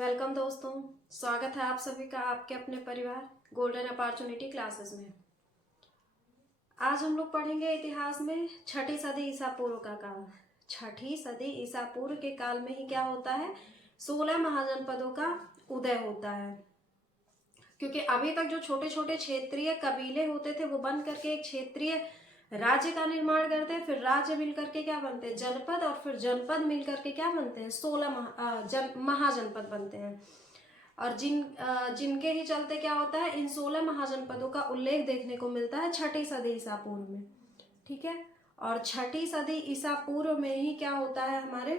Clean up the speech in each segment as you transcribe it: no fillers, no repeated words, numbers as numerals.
Welcome दोस्तों। स्वागत है आप सभी का आपके अपने परिवार गोल्डन अपॉर्चुनिटी क्लासेस में। आज हम लोग पढ़ेंगे इतिहास में छठी सदी ईसा पूर्व का काल। छठी सदी ईसा पूर्व के काल में ही क्या होता है, 16 महाजनपदों का उदय होता है। क्योंकि अभी तक जो छोटे छोटे क्षेत्रीय कबीले होते थे वो बन करके एक क्षेत्रीय राज्य का निर्माण करते हैं, फिर राज्य मिल करके क्या बनते हैं, जनपद, और फिर जनपद मिल करके क्या बनते हैं, 16 महाजनपद बनते हैं। और जिनके ही चलते क्या होता है, इन 16 महाजनपदों का उल्लेख देखने को मिलता है छठी सदी ईसा पूर्व में। ठीक है। और छठी सदी ईसा पूर्व में ही क्या होता है, हमारे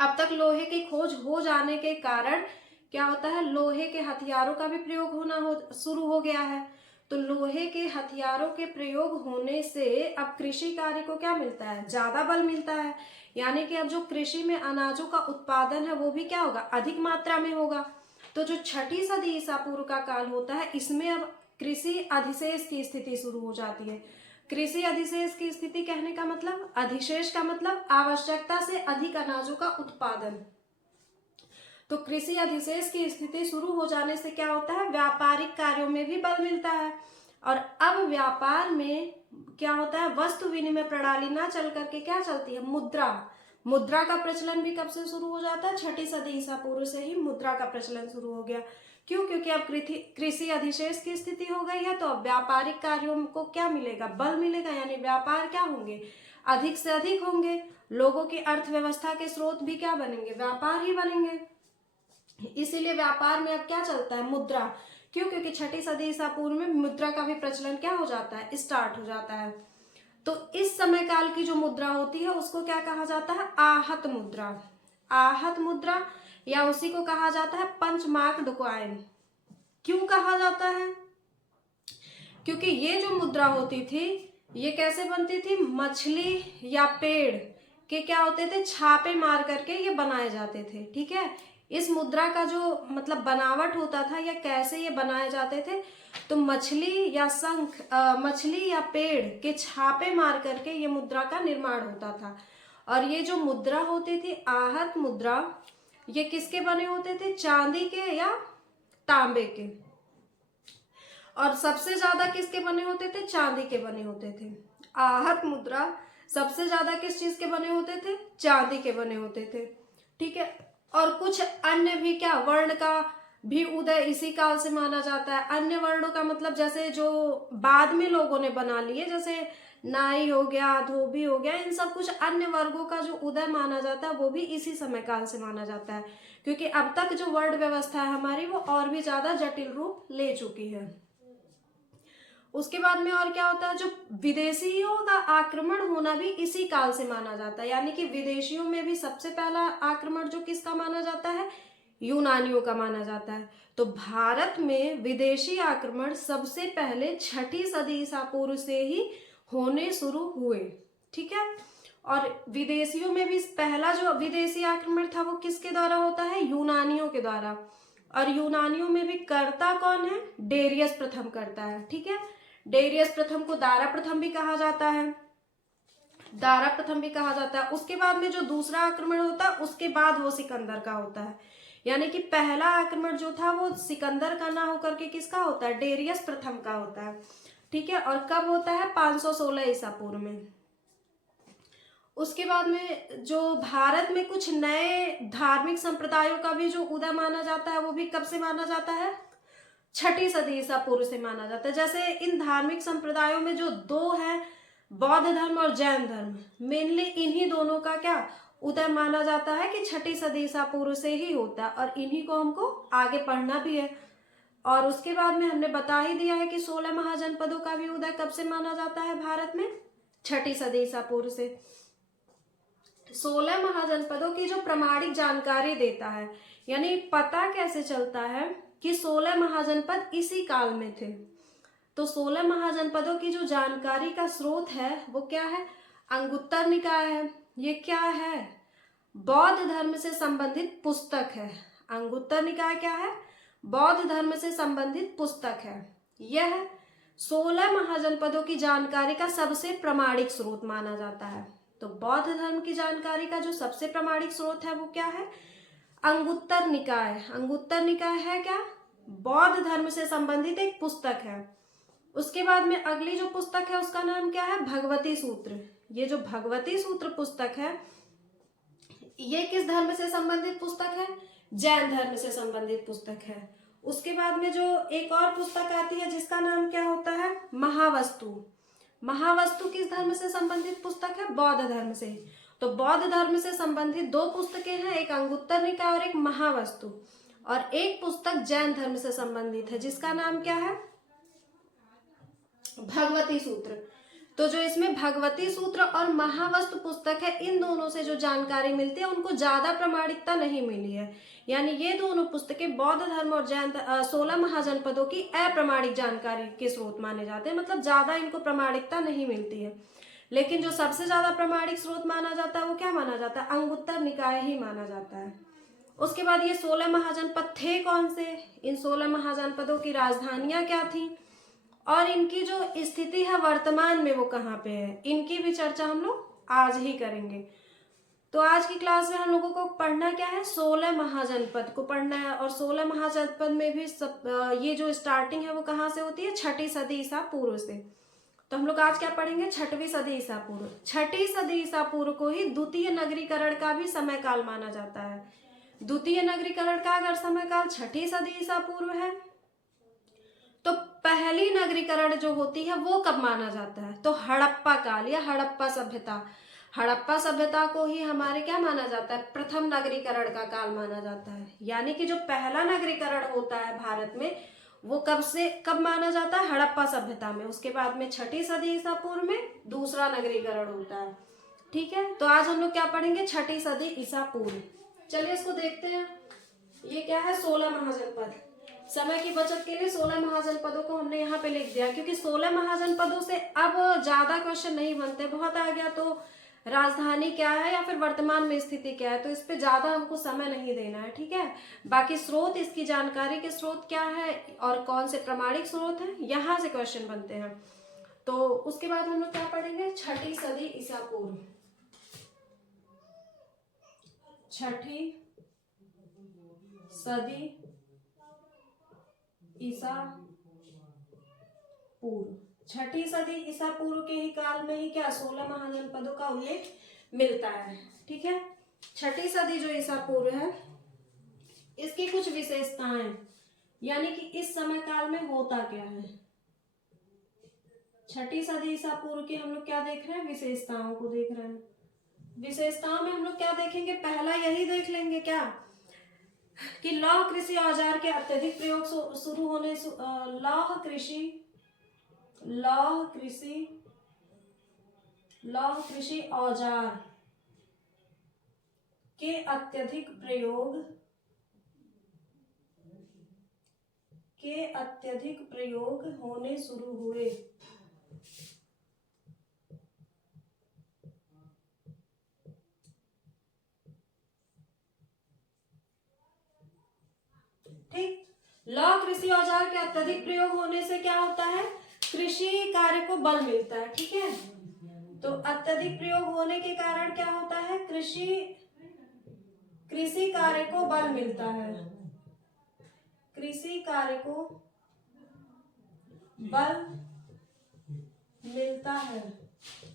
अब तक लोहे की खोज हो जाने के कारण क्या होता है, लोहे के हथियारों का भी प्रयोग होना शुरू हो गया है। तो लोहे के हथियारों के प्रयोग होने से अब कृषि कार्य को क्या मिलता है, ज्यादा बल मिलता है। यानी कि अब जो कृषि में अनाजों का उत्पादन है वो भी क्या होगा, अधिक मात्रा में होगा। तो जो छठी सदी ईसा पूर्व का काल होता है, इसमें अब कृषि अधिशेष की स्थिति शुरू हो जाती है। कृषि अधिशेष की स्थिति कहने का मतलब, अधिशेष का मतलब आवश्यकता से अधिक अनाजों का उत्पादन। तो कृषि अधिशेष की स्थिति शुरू हो जाने से क्या होता है, व्यापारिक कार्यों में भी बल मिलता है। और अब व्यापार में क्या होता है, वस्तु विनिमय प्रणाली ना चल करके क्या चलती है, मुद्रा। मुद्रा का प्रचलन भी कब से शुरू हो जाता है, छठी सदी ईसा पूर्व से ही मुद्रा का प्रचलन शुरू हो गया। क्यों? क्योंकि अब कृषि अधिशेष की स्थिति हो गई है, तो अब व्यापारिक कार्यों को क्या मिलेगा, बल मिलेगा। यानी व्यापार क्या होंगे, अधिक से अधिक होंगे। लोगों की अर्थव्यवस्था के स्रोत भी क्या बनेंगे, व्यापार ही बनेंगे। इसीलिए व्यापार में अब क्या चलता है, मुद्रा। क्यों? क्योंकि छठी सदी ईसा पूर्व में मुद्रा का भी प्रचलन क्या हो जाता है, स्टार्ट हो जाता है। तो इस समय काल की जो मुद्रा होती है उसको क्या कहा जाता है, आहत मुद्रा। आहत मुद्रा या उसी को कहा जाता है पंचमार्क्ड कॉइन। क्यों कहा जाता है? क्योंकि ये जो मुद्रा होती थी ये कैसे बनती थी, मछली या पेड़ के क्या होते थे, छापे मार करके ये बनाए जाते थे। ठीक है। इस मुद्रा का जो मतलब बनावट होता था या कैसे ये बनाए जाते थे, तो मछली या शंख, मछली या पेड़ के छापे मार करके ये मुद्रा का निर्माण होता था। और ये जो मुद्रा होती थी आहत मुद्रा, ये किसके बने होते थे, चांदी के या तांबे के। और सबसे ज्यादा किसके बने होते थे, चांदी के बने होते थे। आहत मुद्रा सबसे ज्यादा किस चीज के बने होते थे, चांदी के बने होते थे। ठीक है। और कुछ अन्य भी क्या, वर्ण का भी उदय इसी काल से माना जाता है। अन्य वर्णों का मतलब जैसे जो बाद में लोगों ने बना लिए, जैसे नाई हो गया, धोबी हो गया, इन सब कुछ अन्य वर्गों का जो उदय माना जाता है वो भी इसी समय काल से माना जाता है। क्योंकि अब तक जो वर्ण व्यवस्था है हमारी वो और भी ज्यादा जटिल रूप ले चुकी है। उसके बाद में और क्या होता है, जो विदेशियों का आक्रमण होना भी इसी काल से माना जाता है। यानी कि विदेशियों में भी सबसे पहला आक्रमण जो किसका माना जाता है, यूनानियों का माना जाता है। तो भारत में विदेशी आक्रमण सबसे पहले छठी सदी ईसा पूर्व से ही होने शुरू हुए। ठीक है। और विदेशियों में भी पहला जो विदेशी आक्रमण था वो किसके द्वारा होता है, यूनानियों के द्वारा। और यूनानियों में भी कर्ता कौन है, डेरियस प्रथम करता है। ठीक है। डेरियस प्रथम को दारा प्रथम भी कहा जाता है, दारा प्रथम भी कहा जाता है। उसके बाद में जो दूसरा आक्रमण होता है उसके बाद वो सिकंदर का होता है। यानी कि पहला आक्रमण जो था वो सिकंदर का ना होकर के किसका होता है, डेरियस प्रथम का होता है। ठीक है। और कब होता है, 516 ईसा पूर्व में। उसके बाद में जो भारत में कुछ नए धार्मिक संप्रदायों का भी जो उदय माना जाता है वो भी कब से माना जाता है, छठी सदी ईसा पूर्व से माना जाता है। जैसे इन धार्मिक संप्रदायों में जो दो है, बौद्ध धर्म और जैन धर्म, मेनली इन्हीं दोनों का क्या उदय माना जाता है कि छठी सदी ईसा पूर्व से ही होता है। और इन्हीं को हमको आगे पढ़ना भी है। और उसके बाद में हमने बता ही दिया है कि 16 महाजनपदों का भी उदय कब से माना जाता है भारत में, छठी सदी ईसा पूर्व से। 16 महाजनपदों की जो प्रमाणिक जानकारी देता है, यानी पता कैसे चलता है कि 16 महाजनपद इसी काल में थे। तो 16 महाजनपदों की जो जानकारी का स्रोत है वो क्या है, अंगुत्तर निकाय है। ये क्या है, बौद्ध धर्म से संबंधित पुस्तक है। अंगुत्तर निकाय क्या है, बौद्ध धर्म से संबंधित पुस्तक है। यह 16 महाजनपदों की जानकारी का सबसे प्रमाणिक स्रोत माना जाता है। तो बौद्ध धर्म की जानकारी का जो सबसे प्रमाणिक स्रोत है वो क्या है, अंगुत्तर निकाय। अंगुत्तर निकाय है क्या? बौद्ध धर्म से संबंधित एक पुस्तक है। उसके बाद में अगली जो पुस्तक है उसका नाम क्या है? भगवती सूत्र। ये जो भगवती सूत्र पुस्तक है ये किस धर्म से संबंधित पुस्तक है? जैन धर्म से संबंधित पुस्तक है। उसके बाद में जो एक और पुस्तक आती है जिसका नाम क्या होता है? महावस्तु। महावस्तु किस धर्म से संबंधित पुस्तक है? बौद्ध धर्म से। तो बौद्ध धर्म से संबंधित दो पुस्तकें हैं, एक अंगुत्तर निकाय और एक महावस्तु, और एक पुस्तक जैन धर्म से संबंधित है जिसका नाम क्या है? भगवती सूत्र। तो जो इसमें भगवती सूत्र और महावस्तु पुस्तक है, इन दोनों से जो जानकारी मिलती है उनको ज्यादा प्रामाणिकता नहीं मिली है, यानी ये दोनों पुस्तकें बौद्ध धर्म और जैन 16 महाजनपदों की अप्रामाणिक जानकारी के स्रोत माने जाते हैं, मतलब ज्यादा इनको प्रामाणिकता नहीं मिलती है। लेकिन जो सबसे ज्यादा प्रामाणिक स्रोत माना जाता है वो क्या माना जाता है? अंगुत्तर निकाय ही माना जाता है। उसके बाद ये 16 महाजनपद थे कौन से? इन 16 महाजनपदों की राजधानियां क्या थी और इनकी जो स्थिति है वर्तमान में वो कहाँ पे है, इनकी भी चर्चा हम लोग आज ही करेंगे। तो आज की क्लास में हम लोगों को पढ़ना क्या है? 16 महाजनपद को पढ़ना है, और 16 महाजनपद में भी ये जो स्टार्टिंग है वो कहाँ से होती है? 6ठी सदी ईसा पूर्व से। तो हम लोग आज क्या पढ़ेंगे? 6वीं सदी ईसा पूर्व। 6ठी सदी ईसा पूर्व को ही द्वितीय नगरीकरण का भी समय काल माना जाता है। द्वितीय नगरीकरण का अगर समय काल 6ठी सदी ईसा पूर्व है तो पहली नगरीकरण जो होती है वो कब माना जाता है? तो हड़प्पा काल या हड़प्पा सभ्यता। हड़प्पा सभ्यता को ही हमारे क्या माना जाता है? प्रथम नगरीकरण का काल माना जाता है। यानी कि जो पहला नगरीकरण होता है भारत में वो कब माना जाता है? हड़प्पा सभ्यता में। उसके बाद में 6ठी सदी ईसा पूर्व में दूसरा नगरीकरण होता है। ठीक है, तो आज हम लोग क्या पढ़ेंगे? 6ठी सदी ईसा पूर्व। चलिए इसको देखते हैं। ये क्या है? 16 महाजनपद। समय की बचत के लिए 16 महाजनपदों को हमने यहाँ पे लिख दिया, क्योंकि 16 महाजनपदों से अब ज्यादा क्वेश्चन नहीं बनते। बहुत आ गया तो राजधानी क्या है या फिर वर्तमान में स्थिति क्या है, तो इस पे ज्यादा हमको समय नहीं देना है। ठीक है, बाकी स्रोत, इसकी जानकारी के स्रोत क्या है और कौन से प्रमाणिक स्रोत हैं, यहाँ से क्वेश्चन बनते हैं। तो उसके बाद हम लोग क्या पढ़ेंगे? 6ठी सदी ईसा पूर्व। 6ठी सदी ईसा पूर्व। 6ठी सदी ईसा पूर्व के ही काल में ही क्या 16 महाजनपदों का उल्लेख मिलता है। ठीक है, 6ठी सदी जो ईसा पूर्व है इसकी कुछ विशेषताएं, यानी कि इस समय काल में होता क्या है। 6ठी सदी ईसा पूर्व की हम लोग क्या देख रहे हैं? विशेषताओं को देख रहे हैं। विशेषताओं में हम लोग क्या देखेंगे? पहला यही देख लेंगे क्या कि लौह कृषि औजार के अत्यधिक प्रयोग शुरू होने, लौह कृषि औजार के अत्यधिक प्रयोग होने शुरू हुए। ठीक, लौह कृषि औजार के अत्यधिक प्रयोग होने से क्या होता है? कृषि कार्य को बल मिलता है। ठीक है, तो अत्यधिक प्रयोग होने के कारण क्या होता है? कृषि कार्य को बल मिलता है। कृषि कार्य को बल मिलता है।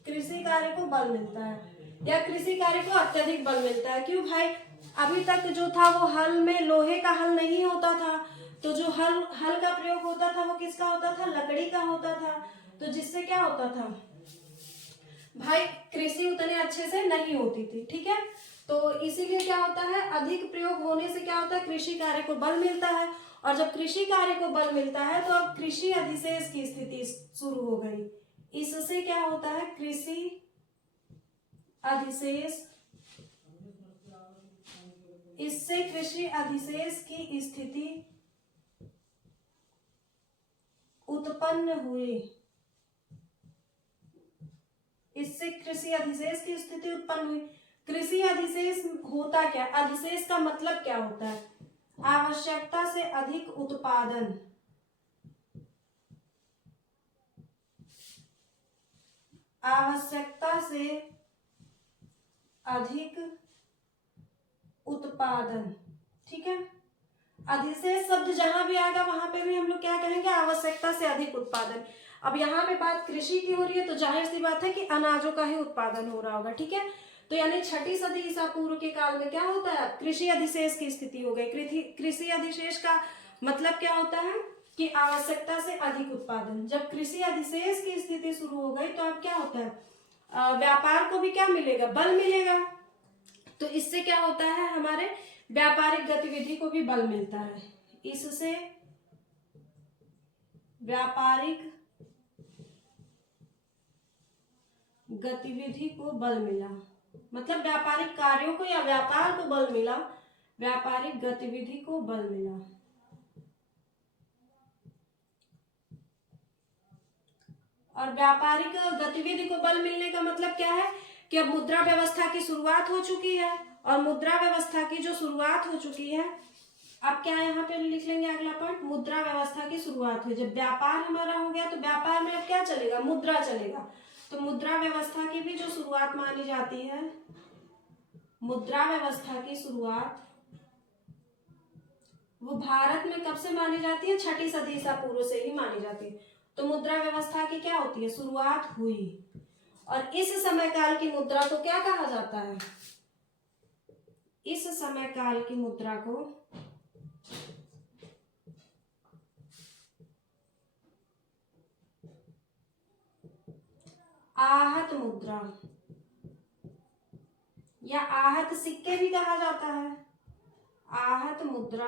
कृषि कार्य को बल मिलता है या कृषि कार्य को अत्यधिक बल मिलता है। क्यों भाई? अभी तक जो था वो हल में लोहे का हल नहीं होता था, तो जो हल का प्रयोग होता था वो किसका होता था? लकड़ी का होता था। तो जिससे क्या होता था भाई? कृषि उतने अच्छे से नहीं होती थी। ठीक है, तो इसीलिए क्या होता है? अधिक प्रयोग होने से क्या होता है? कृषि कार्य को बल मिलता है, और जब कृषि कार्य को बल मिलता है तो अब कृषि अधिशेष की स्थिति शुरू हो गई। इससे क्या होता है? कृषि अधिशेष, इससे कृषि अधिशेष की स्थिति उत्पन्न हुई। इससे कृषि अधिशेष की स्थिति उत्पन्न हुई। कृषि अधिशेष होता क्या? अधिशेष का मतलब क्या होता है? आवश्यकता से अधिक उत्पादन। आवश्यकता से अधिक उत्पादन। ठीक है। अधिशेष शब्द जहां भी आएगा वहां पे भी हम लोग क्या कहेंगे, आवश्यकता से अधिक उत्पादन। अब यहाँ पे बात कृषि की हो रही है तो जाहिर सी बात है कि अनाजों का ही उत्पादन हो रहा होगा, ठीक है। तो यानी छठी सदी ईसा पूर्व के काल में क्या होता है, कृषि अधिशेष की स्थिति हो गई। कृषि अधिशेष का मतलब क्या होता है कि आवश्यकता से अधिक उत्पादन। जब कृषि अधिशेष की स्थिति शुरू हो गई तो अब क्या होता है, व्यापार को भी क्या मिलेगा, बल मिलेगा। तो इससे क्या होता है, हमारे व्यापारिक गतिविधि को भी बल मिलता है। इससे व्यापारिक गतिविधि को बल मिला, मतलब व्यापारिक कार्यों को या व्यापार को बल मिला, व्यापारिक गतिविधि को बल मिला। और व्यापारिक गतिविधि को बल मिलने का मतलब क्या है कि अब मुद्रा व्यवस्था की शुरुआत हो चुकी है, और मुद्रा व्यवस्था की जो शुरुआत हो चुकी है, अब क्या यहाँ पे लिख लेंगे अगला पॉइंट, मुद्रा व्यवस्था की शुरुआत हुई। जब व्यापार हमारा हो गया तो व्यापार में अब क्या चलेगा, मुद्रा चलेगा। तो मुद्रा व्यवस्था की भी जो शुरुआत मानी जाती है, मुद्रा व्यवस्था की शुरुआत वो भारत में कब से मानी जाती है, छठी सदी ईसा पूर्व से ही मानी जाती है। तो मुद्रा व्यवस्था की क्या होती है, शुरुआत हुई। और इस समय काल की मुद्रा को क्या कहा जाता है, इस समय काल की मुद्रा को आहत मुद्रा या आहत सिक्के भी कहा जाता है। आहत मुद्रा,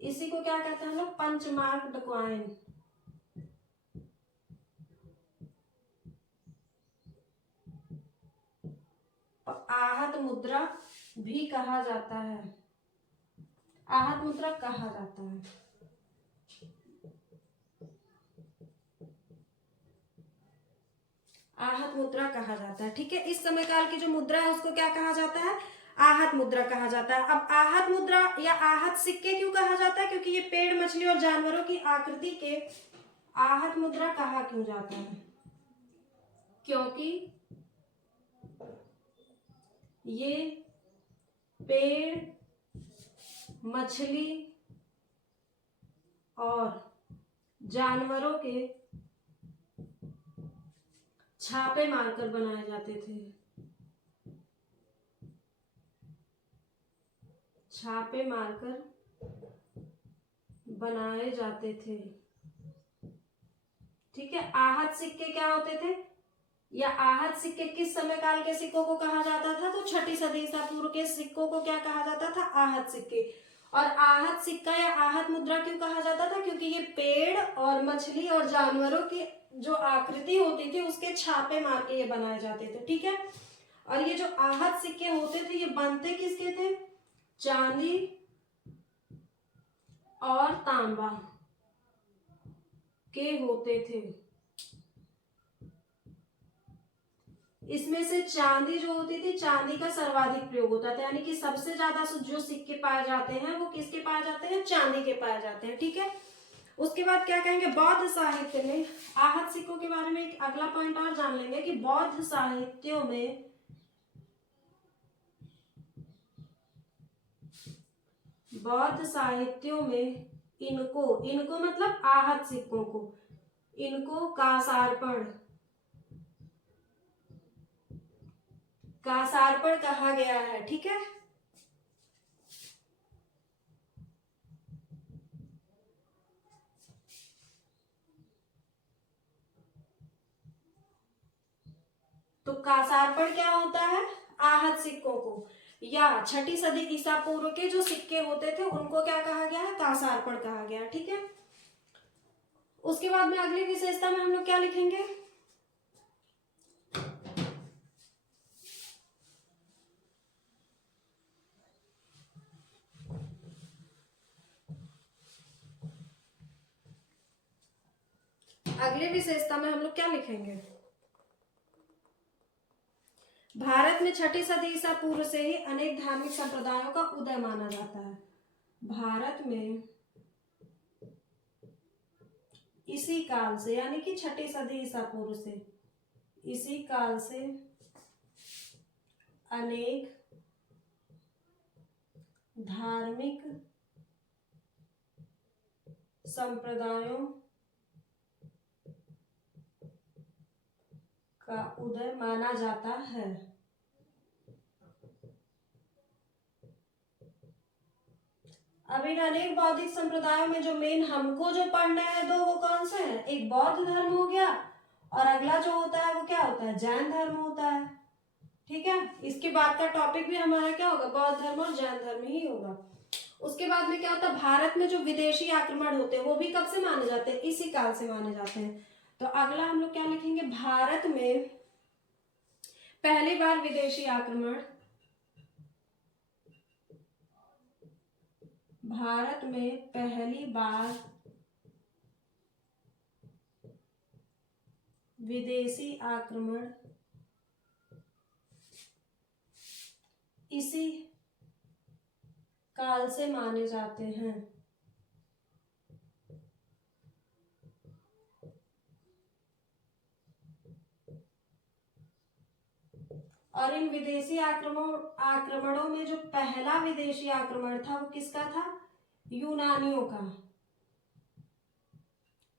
इसी को क्या कहते हैं हम लोग, पंचमार्क कॉइन। आहत मुद्रा भी कहा जाता है, आहत मुद्रा कहा जाता है। आहत मुद्रा कहा जाता है, ठीक है। इस समय काल की जो मुद्रा है उसको क्या कहा जाता है, आहत मुद्रा कहा जाता है। अब आहत मुद्रा या आहत सिक्के क्यों कहा जाता है, क्योंकि ये पेड़, मछली और जानवरों की आकृति के आहत मुद्रा कहा क्यों जाता है, क्योंकि ये पेड़, मछली और जानवरों के छापे मारकर बनाए जाते थे, छापे मारकर बनाए जाते थे, ठीक है। आहत सिक्के क्या होते थे, या आहत सिक्के किस समय काल के सिक्कों को कहा जाता था, तो छठी सदी ईसा पूर्व के सिक्कों को क्या कहा जाता था, आहत सिक्के। और आहत सिक्का या आहत मुद्रा क्यों कहा जाता था, क्योंकि ये पेड़ और मछली और जानवरों की जो आकृति होती थी उसके छापे मार के ये बनाए जाते थे, ठीक है। और ये जो आहत सिक्के होते थे ये बनते किसके थे, चांदी और तांबा के होते थे। इसमें से चांदी जो होती थी, चांदी का सर्वाधिक प्रयोग होता था, यानी कि सबसे ज्यादा जो सिक्के पाए जाते हैं वो किसके पाए जाते हैं, चांदी के पाए जाते हैं, ठीक है। उसके बाद क्या कहेंगे, बौद्ध साहित्य में आहत सिक्कों के बारे में एक अगला पॉइंट और जान लेंगे कि बौद्ध साहित्यों में इनको मतलब आहत सिक्कों को, इनको कासार्पण कहा गया है, ठीक है। तो कासार्पण क्या होता है, आहत सिक्कों को या छठी सदी ईसा पूर्व के जो सिक्के होते थे उनको क्या कहा गया है, कासार्पण कहा गया, ठीक है। उसके बाद में अगली विशेषता में हम लोग क्या लिखेंगे, अगली विशेषता में हम लोग क्या लिखेंगे, भारत में छठी सदी ईसा पूर्व से ही अनेक धार्मिक संप्रदायों का उदय माना जाता है। भारत में इसी काल से, यानी कि छठी सदी ईसा पूर्व से, इसी काल से अनेक धार्मिक संप्रदायों का उदय माना जाता है। अब इन अनेक बौद्धिक संप्रदायों में जो मेन हमको जो पढ़ना है दो, वो कौन से हैं? एक बौद्ध धर्म हो गया और अगला जो होता है वो क्या होता है? जैन धर्म होता है। ठीक है, इसके बाद का टॉपिक भी हमारा क्या होगा? बौद्ध धर्म और जैन धर्म ही होगा। उसके बाद में क्या होता है? भारत में जो विदेशी आक्रमण होते हैं वो भी कब से माने जाते हैं? इसी काल से माने जाते हैं। तो अगला हम लोग क्या लिखेंगे? भारत में पहली बार विदेशी आक्रमण, भारत में पहली बार विदेशी आक्रमण इसी काल से माने जाते हैं। और इन विदेशी आक्रमणों में जो पहला विदेशी आक्रमण था वो किसका था? यूनानियों का।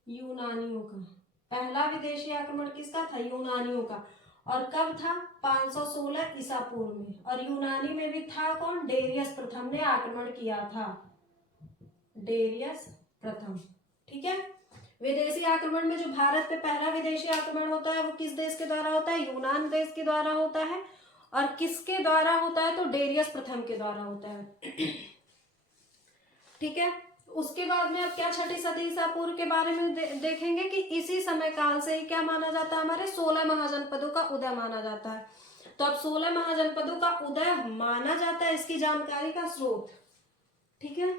यूनानियों का पहला विदेशी आक्रमण किसका था? यूनानियों का। और कब था? 516 ईसा पूर्व में। और यूनानी में भी था कौन? डेरियस प्रथम ने आक्रमण किया था। डेरियस प्रथम। ठीक है, विदेशी आक्रमण में जो भारत पे पहला विदेशी आक्रमण होता है वो किस देश के द्वारा होता है? यूनान देश के द्वारा होता है। और किसके द्वारा होता है? तो डेरियस प्रथम के द्वारा होता है। ठीक है, उसके बाद में अब क्या छठी सदी ईसा पूर्व के बारे में देखेंगे कि इसी समय काल से ही क्या माना जाता है? हमारे 16 महाजनपदों का उदय माना जाता है। तो अब 16 महाजनपदों का उदय माना जाता है, इसकी जानकारी का स्रोत। ठीक है,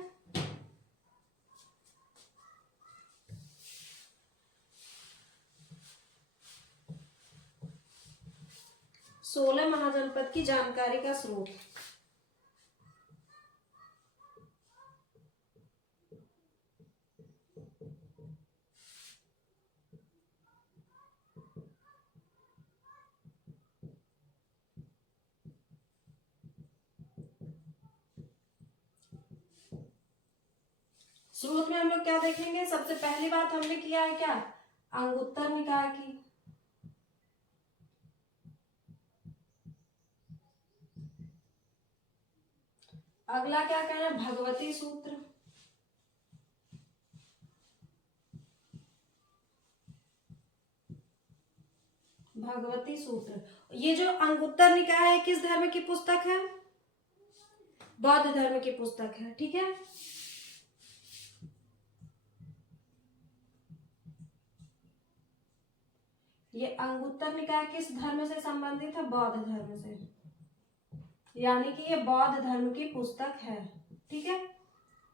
सोलह महाजनपद की जानकारी का स्रोत। स्रोत में हम लोग क्या देखेंगे? सबसे पहली बात हमने किया है क्या? अंगुत्तर निकाय की। अगला क्या कहना है? भगवती सूत्र। भगवती सूत्र। ये जो अंगुत्तर निकाय है किस धर्म की पुस्तक है? बौद्ध धर्म की पुस्तक है। ठीक है, ये अंगुत्तर निकाय किस धर्म से संबंधित है? बौद्ध धर्म से। यानी कि ये बौद्ध धर्म की पुस्तक है। ठीक है,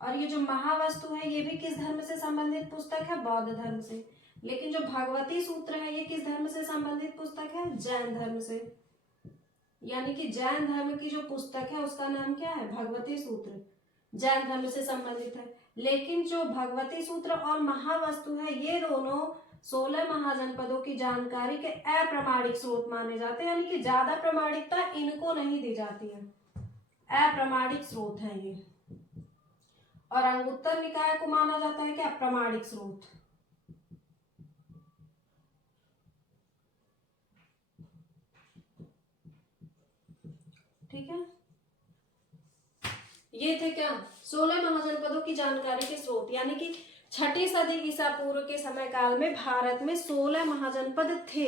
और ये जो महावस्तु है ये भी किस धर्म से संबंधित पुस्तक है? बौद्ध धर्म से। लेकिन जो भगवती सूत्र है ये किस धर्म से संबंधित पुस्तक है? जैन धर्म से। यानी कि जैन धर्म की जो पुस्तक है उसका नाम क्या है? भगवती सूत्र। जैन धर्म से संबंधित है। लेकिन जो भगवती सूत्र और महावस्तु है ये दोनों 16 महाजनपदों की जानकारी के अप्रमाणिक स्रोत माने जाते हैं। यानी कि ज्यादा प्रमाणिकता इनको नहीं दी जाती है, अप्रमाणिक स्रोत है ये। और अंगुत्तर निकाय को माना जाता है क्या? प्रमाणिक स्रोत। ठीक है, ये थे क्या? 16 महाजनपदों की जानकारी के स्रोत। यानी कि छठी सदी ईसा पूर्व के समय काल में भारत में 16 महाजनपद थे।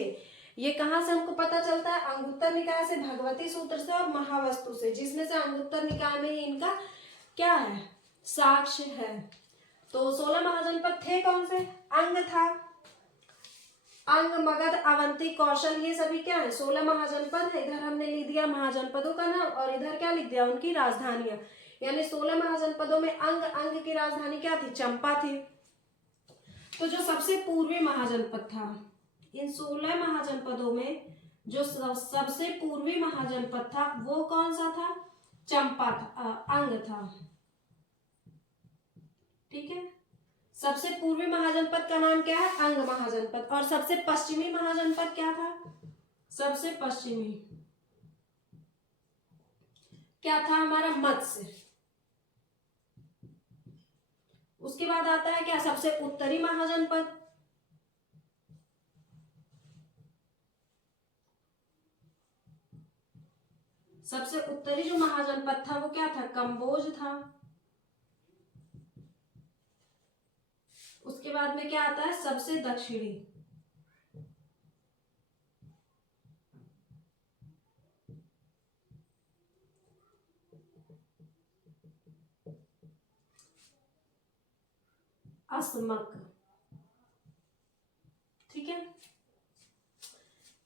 ये कहां से हमको पता चलता है? अंगुत्तर निकाय से, भगवती सूत्र से और महावस्तु से, जिसमें से अंगुत्तर निकाय में ही इनका क्या है? साक्ष्य है। तो 16 महाजनपद थे कौन से? अंग था, अंग, मगध, अवंती, कौशल, ये सभी क्या है? 16 महाजनपद है। इधर हमने लिख दिया महाजनपदों का नाम और इधर क्या लिख दिया? उनकी राजधानियां। यानी 16 महाजनपदों में अंग की राजधानी क्या थी? चंपा थी। तो जो सबसे पूर्वी महाजनपद था, इन 16 महाजनपदों में जो सबसे पूर्वी महाजनपद था वो कौन सा था? चंपा था, अंग था। ठीक है, सबसे पूर्वी महाजनपद का नाम क्या है? अंग महाजनपद। और सबसे पश्चिमी महाजनपद क्या था? सबसे पश्चिमी क्या था हमारा? मत्स्य। उसके बाद आता है क्या, सबसे उत्तरी महाजनपद। सबसे उत्तरी जो महाजनपद था वो क्या था, कंबोज था। उसके बाद में क्या आता है, सबसे दक्षिणी, असमक। ठीक है,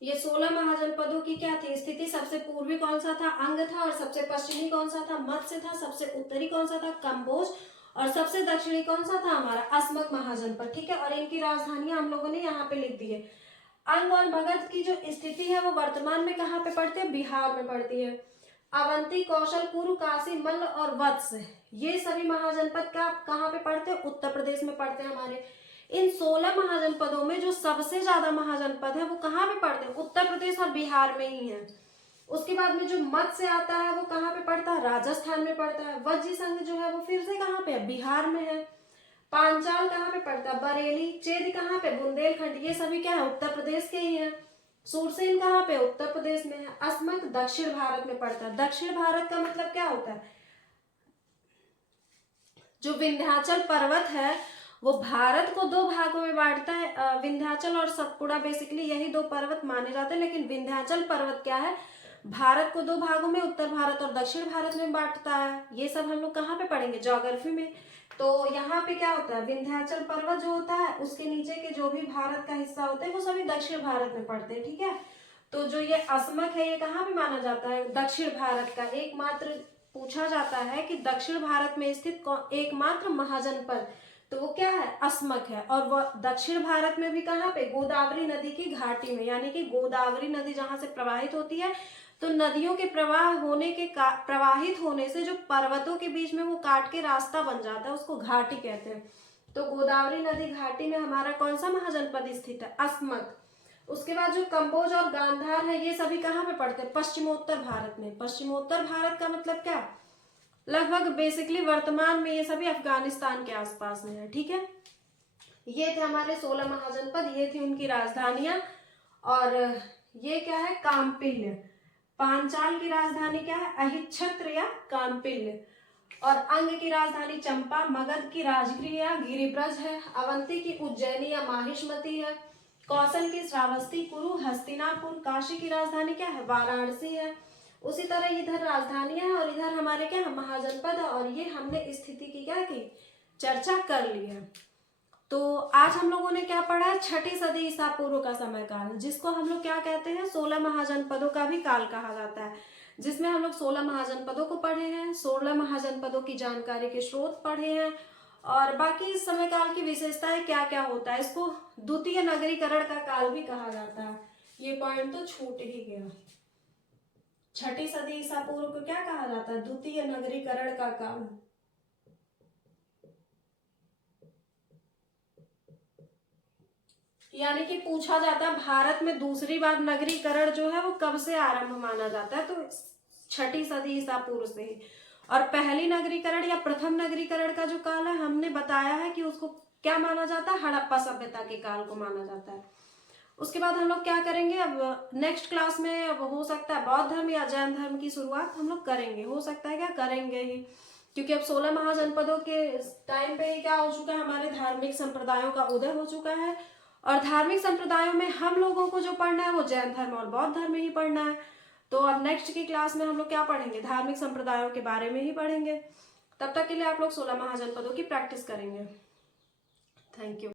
ये 16 महाजनपदों की क्या थी स्थिति, सबसे पूर्वी कौन सा था, अंग था, और सबसे पश्चिमी कौन सा था, मत्स्य था, सबसे उत्तरी कौन सा था, कंबोज, और सबसे दक्षिणी कौन सा था, हमारा असमक महाजनपद। ठीक है, और इनकी राजधानियां हम लोगों ने यहाँ पे लिख दी है। अंग और मगध की जो स्थिति है वो वर्तमान में कहाँ पे पड़ती है, बिहार में पड़ती है। अवंती, कौशल, कुरु, काशी, मल्ल और वत्स, ये सभी महाजनपद कहाँ पे पड़ते हैं, उत्तर प्रदेश में पड़ते हैं हमारे। इन 16 महाजनपदों में जो सबसे ज्यादा महाजनपद है वो कहाँ पे पड़ते हैं, उत्तर प्रदेश और बिहार में ही है। उसके बाद में जो मत्स्य आता है वो कहाँ पे पड़ता है, राजस्थान में पड़ता है। वज्र संघ जो है वो फिर से कहाँ पे है, बिहार में है। पांचाल कहाँ पे पड़ता है, बरेली। चेद कहाँ पे, बुंदेलखंड, ये सभी क्या है, उत्तर प्रदेश के ही है। सूरसेन कहाँ पे, उत्तर प्रदेश में है। असमक दक्षिण भारत में पड़ता है। दक्षिण भारत का मतलब क्या होता है, जो विंध्याचल पर्वत है वो भारत को दो भागों में बांटता है। विंध्याचल और सतपुड़ा बेसिकली यही दो पर्वत माने जाते हैं, लेकिन विंध्याचल पर्वत क्या है, भारत को दो भागों में, उत्तर भारत और दक्षिण भारत में बांटता है। ये सब हम लोग कहाँ पे पढ़ेंगे, ज्योग्राफी में। तो यहाँ पे क्या होता है, विंध्याचल पर्वत जो होता है उसके नीचे के जो भी भारत का हिस्सा होता है वो सभी दक्षिण भारत में पड़ते हैं। ठीक है, तो जो ये असमक है ये कहाँ पे माना जाता है, दक्षिण भारत का। एकमात्र पूछा जाता है कि दक्षिण भारत में स्थित एकमात्र महाजनपद, तो वो क्या है, असमक है। और वो दक्षिण भारत में भी कहाँ पे, गोदावरी नदी की घाटी में, यानी कि गोदावरी नदी जहां से प्रवाहित होती है, तो नदियों के प्रवाहित होने से जो पर्वतों के बीच में वो काट के रास्ता बन जाता है उसको घाटी कहते हैं। तो गोदावरी नदी घाटी में हमारा कौन सा महाजनपद स्थित है, असमक। उसके बाद जो कंबोज और गांधार है ये सभी कहाँ पे पड़ते हैं, पश्चिमोत्तर भारत में। पश्चिमोत्तर भारत का मतलब क्या, लगभग बेसिकली वर्तमान में ये सभी अफगानिस्तान के आसपास में है। ठीक है, ये थे हमारे 16 महाजनपद, ये थी उनकी राजधानियां। और ये क्या है, कामपिल्य। पांचाल की राजधानी क्या है, अहिच्छत्र या कामपिल्य। और अंग की राजधानी चंपा, मगध की राजगृह या गिरिब्रज है, अवंती की उज्जैनी या माहिष्मती है, कौशल की श्रावस्ती, कुरु, हस्तिनापुर, काशी की राजधानी क्या है, वाराणसी है। उसी तरह इधर राजधानियां है और इधर हमारे क्या है, महाजनपद है। और ये हमने स्थिति की क्या की, चर्चा कर ली है। तो आज हम लोगों ने क्या पढ़ा है, छठी सदी ईसा पूर्व का समय काल, जिसको हम लोग क्या कहते हैं, 16 महाजनपदों का भी काल कहा जाता है, जिसमें हम लोग 16 महाजनपदों को पढ़े हैं, 16 महाजनपदों की जानकारी के स्रोत पढ़े हैं, और बाकी इस समय काल की विशेषताएं क्या क्या होता है। इसको द्वितीय नगरीकरण का काल भी कहा जाता है, ये पॉइंट तो छूट ही गया। छठी सदी ईसा पूर्व को क्या कहा जाता है, द्वितीय नगरीकरण का काल। यानी कि पूछा जाता है भारत में दूसरी बार नगरीकरण जो है वो कब से आरंभ माना जाता है, तो छठी सदी ईसा पूर्व से ही। और पहली नगरीकरण या प्रथम नगरीकरण का जो काल है हमने बताया है कि उसको क्या माना जाता है, हड़प्पा सभ्यता के काल को माना जाता है। उसके बाद हम लोग क्या करेंगे, अब नेक्स्ट क्लास में अब हो सकता है बौद्ध धर्म या जैन धर्म की शुरुआत हम लोग करेंगे, हो सकता है क्या करेंगे ही, क्योंकि अब 16 महाजनपदों के टाइम पे क्या हो चुका है, हमारे धार्मिक संप्रदायों का उदय हो चुका है। और धार्मिक संप्रदायों में हम लोगों को जो पढ़ना है वो जैन धर्म और बौद्ध धर्म में ही पढ़ना है। तो अब नेक्स्ट की क्लास में हम लोग क्या पढ़ेंगे, धार्मिक संप्रदायों के बारे में ही पढ़ेंगे। तब तक के लिए आप लोग 16 महाजनपदों की प्रैक्टिस करेंगे। Thank you.